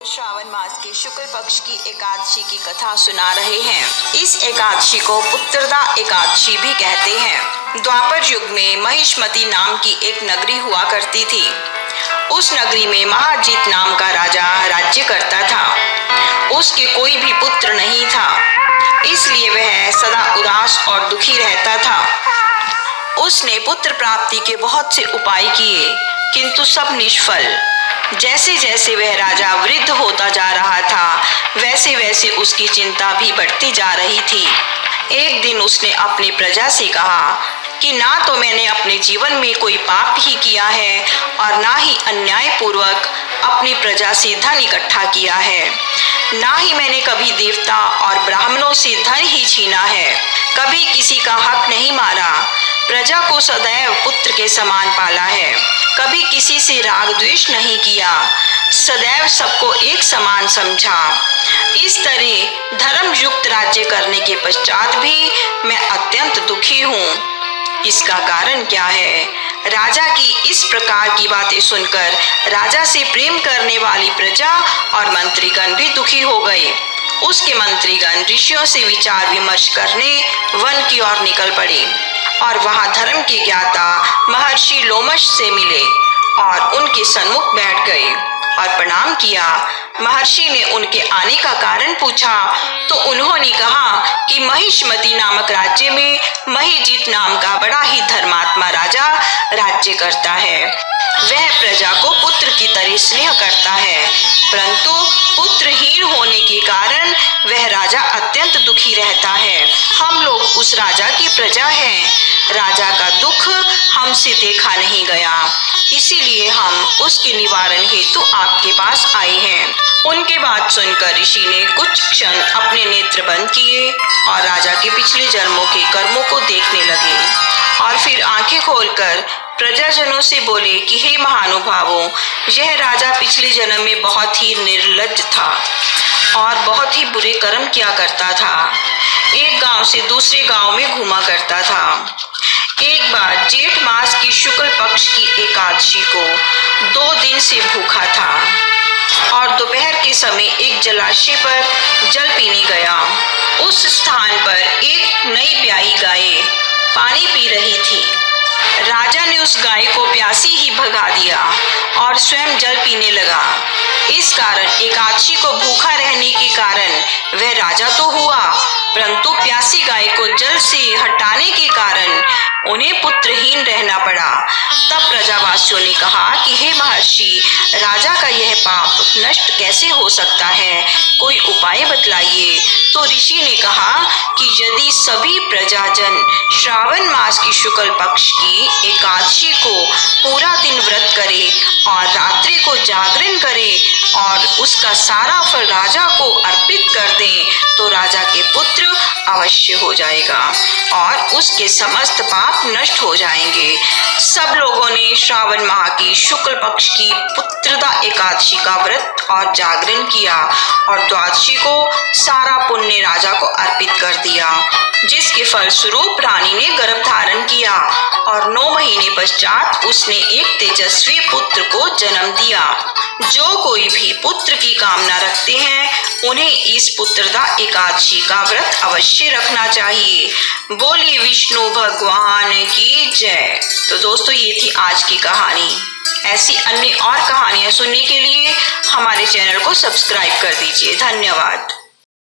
श्रावण मास के शुक्ल पक्ष की एकादशी की कथा सुना रहे हैं। इस एकादशी को पुत्रदा एकादशी भी कहते हैं। द्वापर युग में महिष्मती नाम की एक नगरी हुआ करती थी। उस नगरी में महाजीत नाम का राजा राज्य करता था। उसके कोई भी पुत्र नहीं था, इसलिए वह सदा उदास और दुखी रहता था। उसने पुत्र प्राप्ति के बहुत से उपाय किए, किंतु सब निष्फल। जैसे जैसे वह राजा वृद्ध होता जा रहा था, वैसे वैसे उसकी चिंता भी बढ़ती जा रही थी। एक दिन उसने अपनी प्रजा से कहा कि ना तो मैंने अपने जीवन में कोई पाप ही किया है और ना ही अन्यायपूर्वक अपनी प्रजा से धन इकट्ठा किया है। ना ही मैंने कभी देवता और ब्राह्मणों से धन ही छीना है। कभी किसी का हक नहीं मारा। प्रजा को सदैव पुत्र के समान पाला है। कभी किसी से राग द्वेष नहीं किया। सदैव सबको एक समान समझा। इस तरह धर्म युक्त राज्य करने के पश्चात भी मैं अत्यंत दुखी हूँ। इसका कारण क्या है? राजा की इस प्रकार की बातें सुनकर राजा से प्रेम करने वाली प्रजा और मंत्रीगण भी दुखी हो गए। उसके मंत्रीगण ऋषियों से विचार विमर्श करने वन की ओर निकल पड़े और वहां धर्म के ज्ञाता महर्षि लोमश से मिले और उनके सन्मुख बैठ गए और प्रणाम किया। महर्षि ने उनके आने का कारण पूछा तो उन्होंने कहा कि महिष्मती नामक राज्य में महिजीत नाम का बड़ा ही धर्मात्मा राजा राज्य करता है। वह प्रजा को पुत्र की तरह स्नेह करता है, परंतु पुत्रहीन होने के कारण वह राजा अत्यंत दुखी रहता है। हम लोग उस राजा की प्रजा हैं। राजा का दुख हमसे देखा नहीं गया, इसीलिए हम उसके निवारण हेतु आपके पास आए हैं। उनके बात सुनकर ऋषि ने कुछ क्षण अपने नेत्र बंद किए और राजा के पिछले जन्मों के कर्मों को देखने लगे और फिर आंखें खोलकर प्रजाजनों से बोले कि हे महानुभावों, यह राजा पिछले जन्म में बहुत ही निर्लज्ज था और बहुत ही बुरे कर्म किया करता था। एक गांव से दूसरे गांव में घूमा करता था। एक बार जेठ मास की शुक्ल पक्ष की एकादशी को 2 दिन से भूखा था और दोपहर के समय एक जलाशय पर जल पीने गया। उस स्थान पर एक नई ब्याई गाय पानी पी रही थी। राजा ने उस गाय को प्यासी ही भगा दिया और स्वयं जल पीने लगा। इस कारण एकादशी को भूखा रहने के कारण वह राजा तो हुआ, परंतु प्यासी गाय को जल से हटाने के कारण उन्हें पुत्रहीन रहना पड़ा। तब प्रजावासियों ने कहा कि हे महर्षि, राजा का यह पाप नष्ट कैसे हो सकता है? कोई उपाय बतलाइए। तो ऋषि ने कहा कि यदि सभी प्रजाजन श्रावण मास की शुक्ल पक्ष की एकादशी को पूरा दिन व्रत करे और रात्रि को जागरण करे और उसका सारा फल राजा को अर्पित कर दें, तो राजा के पुत्र अवश्य हो जाएगा और उसके समस्त पाप नष्ट हो जाएंगे। सब लोगों ने श्रावण माह की शुक्ल पक्ष की पुत्रदा एकादशी का व्रत और जागरण किया और द्वादशी को सारा पुण्य राजा को अर्पित कर दिया, जिसके फलस्वरूप रानी ने गर्भ धारण किया और 9 महीने पश्चात उसने एक तेजस्वी पुत्र को जन्म दिया। जो कोई भी पुत्र की कामना रखते हैं, उन्हें इस पुत्रदा एकादशी का व्रत अवश्य रखना चाहिए। बोलिए विष्णु भगवान की जय। तो दोस्तों, ये थी आज की कहानी। ऐसी अन्य और कहानियां सुनने के लिए हमारे चैनल को सब्सक्राइब कर दीजिए। धन्यवाद।